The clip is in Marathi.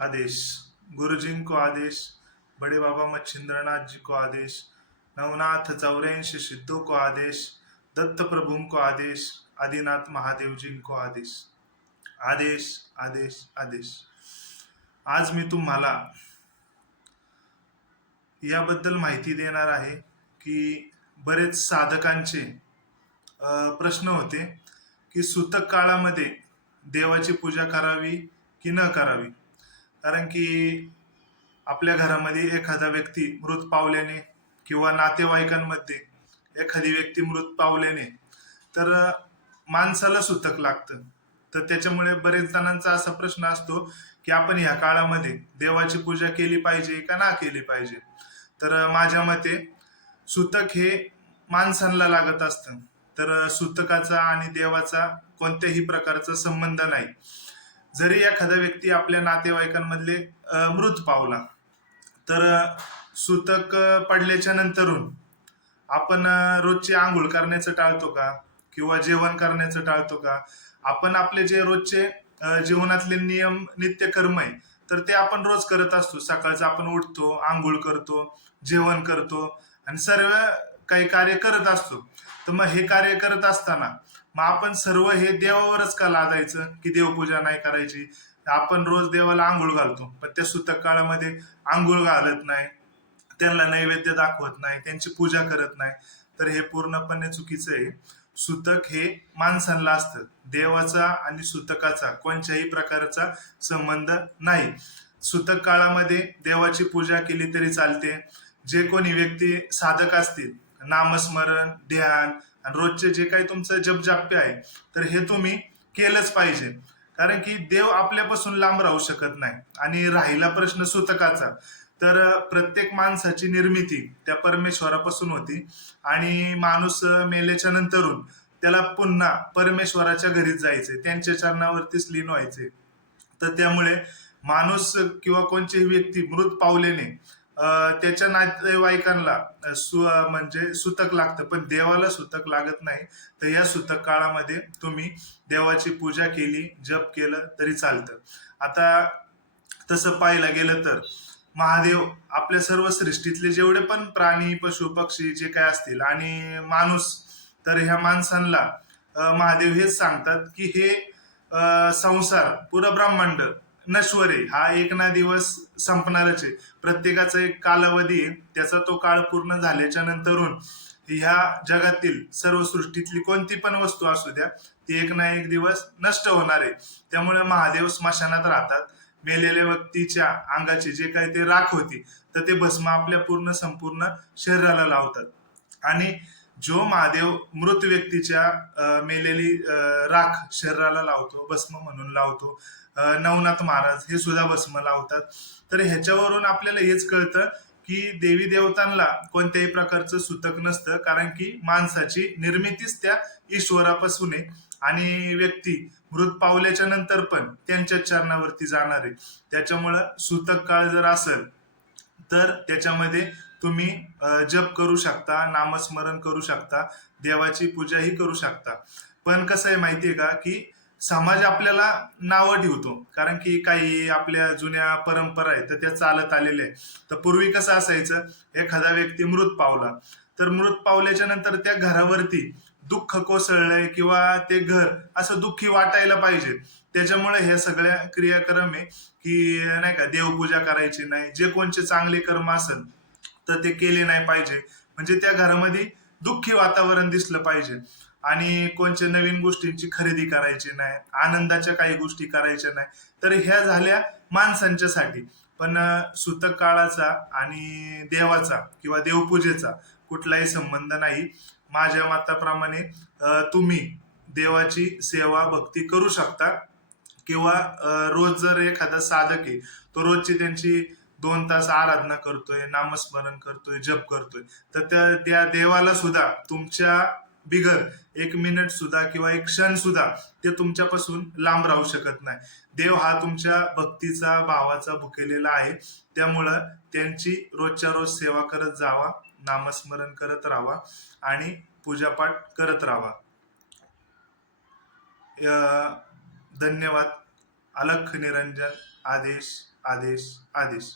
आदेश। गुरुजी को आदेश, बड़े बाबा मच्छिंद्रनाथ जी को आदेश, नवनाथ 84 सिद्धों को आदेश, दत्त प्रभु को आदेश, आदिनाथ महादेव जी को आदेश। आदेश आदेश आदेश। आज मी तुम्हाला याबद्दल माहिती देणार आहे की बरेच साधकांचे प्रश्न होते की सूतक काळामध्ये देवाची पूजा करावी की न करावी. कारण की आपल्या घरामध्ये एखादा व्यक्ती मृत पावल्याने किंवा नातेवाईकांमध्ये एखादी व्यक्ती मृत पावल्याने तर माणसाला सूतक लागतं. तर त्याच्यामुळे बरेच जणांचा असा प्रश्न असतो की आपण ह्या काळामध्ये देवाची पूजा केली पाहिजे का ना केली पाहिजे. तर माझ्या मते सूतक हे माणसांना लागत असतं. तर सूतकाचा आणि देवाचा कोणत्याही प्रकारचा संबंध नाही. जरी एखादा व्यक्ती आपल्या नातेवाईकांमधले मृत पावला तर सूतक पडल्याच्या नंतरून आपण रोजची आंघोळ करण्याचं टाळतो का किंवा जेवण करण्याचं टाळतो का. आपण आपले जे रोजचे जीवनातले नियम नित्यकर्म आहे तर ते आपण रोज करत असतो. सकाळचं आपण उठतो, आंघोळ करतो, जेवण करतो आणि सर्व काही कार्य करत असतो. तर मग हे कार्य करत असताना मग आपण सर्व हे देवावरच का लादायचं की देवपूजा नाही करायची. आपण रोज देवाला आंघोळ घालतो पण त्या सूतक काळामध्ये आंघोळ घालत नाही, त्यांना नैवेद्य दाखवत नाही, त्यांची पूजा करत नाही. तर हे पूर्णपणे चुकीचं आहे. सूतक हे माणसांना असतं. देवाचा आणि सूतकाचा कोणत्याही प्रकारचा संबंध नाही. सूतक काळामध्ये देवाची पूजा केली तरी चालते. जे कोणी व्यक्ती साधक असतील, नामस्मरण, ध्यान आणि रोजचे जे काही तुमचं जपजाप्य आहे तर हे तुम्ही केलंच पाहिजे. कारण की देव आपल्यापासून लांब राहू शकत नाही. आणि राहिला प्रश्न सूतकाचा, तर प्रत्येक माणसाची निर्मिती त्या परमेश्वरापासून होती आणि माणूस मेल्याच्या नंतरून त्याला पुन्हा परमेश्वराच्या घरीच जायचे, त्यांच्या चरणावरतीच लीन व्हायचे. तर त्यामुळे माणूस किंवा कोणतीही व्यक्ती मृत पावल्याने त्याच्या नातेवाईकांना म्हणजे सूतक लागतं पण देवाला सूतक लागत नाही. तर या सूतक काळामध्ये तुम्ही देवाची पूजा केली, जप केलं तरी चालतं. आता तसं पाहायला गेलं तर महादेव आपल्या सर्व सृष्टीतले जेवढे पण प्राणी, पशु, पक्षी जे काय असतील आणि माणूस, तर ह्या माणसांना महादेव हेच सांगतात की हे संसार पुरं ब्रह्मांड नश्वर आहे. हा एक ना दिवस संपणारच आहे. प्रत्येकाचा एक कालावधी आहे. त्याचा तो काळ पूर्ण झाल्याच्या नंतरून ह्या जगातील सर्व सृष्टीतली कोणती पण वस्तू असू द्या ती एक ना एक दिवस नष्ट होणार आहे. त्यामुळे महादेव स्मशानात राहतात. मेलेल्या व्यक्तीच्या अंगाची जे काही ते राख होती तर ते भस्म आपल्या पूर्ण संपूर्ण शरीराला लावतात. आणि जो महादेव मृत व्यक्तीच्या मेलेली राख शरीराला लावतो, भस्म म्हणून लावतो, नवनाथ महाराज हे सुद्धा भस्म लावतात. तर ह्याच्यावरून आपल्याला हेच कळतं की देवी देवतांना कोणत्याही प्रकारचं सूतक नसतं. कारण की माणसाची निर्मितीच त्या ईश्वरापासून आहे आणि व्यक्ती मृत पावल्याच्या नंतर पण त्यांच्या चरणावरती जाणार आहे. त्याच्यामुळं सूतक काळ जर असेल तर त्याच्यामध्ये तुम्ही जप करू शकता, नामस्मरण करू शकता, देवाची पूजाही करू शकता. पण कसं आहे माहितीये का की समाज आपल्याला नावं ठेवतो. कारण की काही आपल्या जुन्या परंपरा आहेत तर त्या चालत आलेल्या आहे. तर पूर्वी कसं असायचं, एखादा व्यक्ती मृत पावला तर मृत पावल्याच्या नंतर त्या घरावरती दुःख कोसळलंय किंवा ते घर असं दुःखी वाटायला पाहिजे. त्याच्यामुळे ह्या सगळ्या क्रियाक्रम आहे की नाही का देवपूजा करायची नाही, जे कोणचे चांगले कर्म असेल तर ते केले नाही पाहिजे. म्हणजे त्या घरामध्ये दुःखी वातावरण दिसलं पाहिजे. आणि कोणत्या नवीन गोष्टींची खरेदी करायची नाही, आनंदाच्या काही गोष्टी करायच्या नाही. तर ह्या झाल्या माणसांच्यासाठी. पण सूतक काळाचा आणि देवाचा किंवा देवपूजेचा कुठलाही संबंध नाही. माझ्या मताप्रमाणे तुम्ही देवाची सेवा भक्ती करू शकता किंवा रोज जर एखादा साधक आहे तो रोजची त्यांची 2 तास आराधना करतोय, नामस्मरण करतोय, जप करतोय, तर त्या देवाला सुद्धा तुमच्या बिगर 1 मिनिट सुद्धा किंवा 1 क्षण सुद्धा ते तुमच्यापासून लांब राहू शकत नाही. देव हा तुमच्या भक्तीचा, भावाचा भुकेलेला आहे. त्यामुळं त्यांची रोजच्या रोज सेवा करत जावा, नामस्मरण करत राहावा आणि पूजापाठ करत राहावा. धन्यवाद. अलख निरंजन. आदेश. आदेश आदेश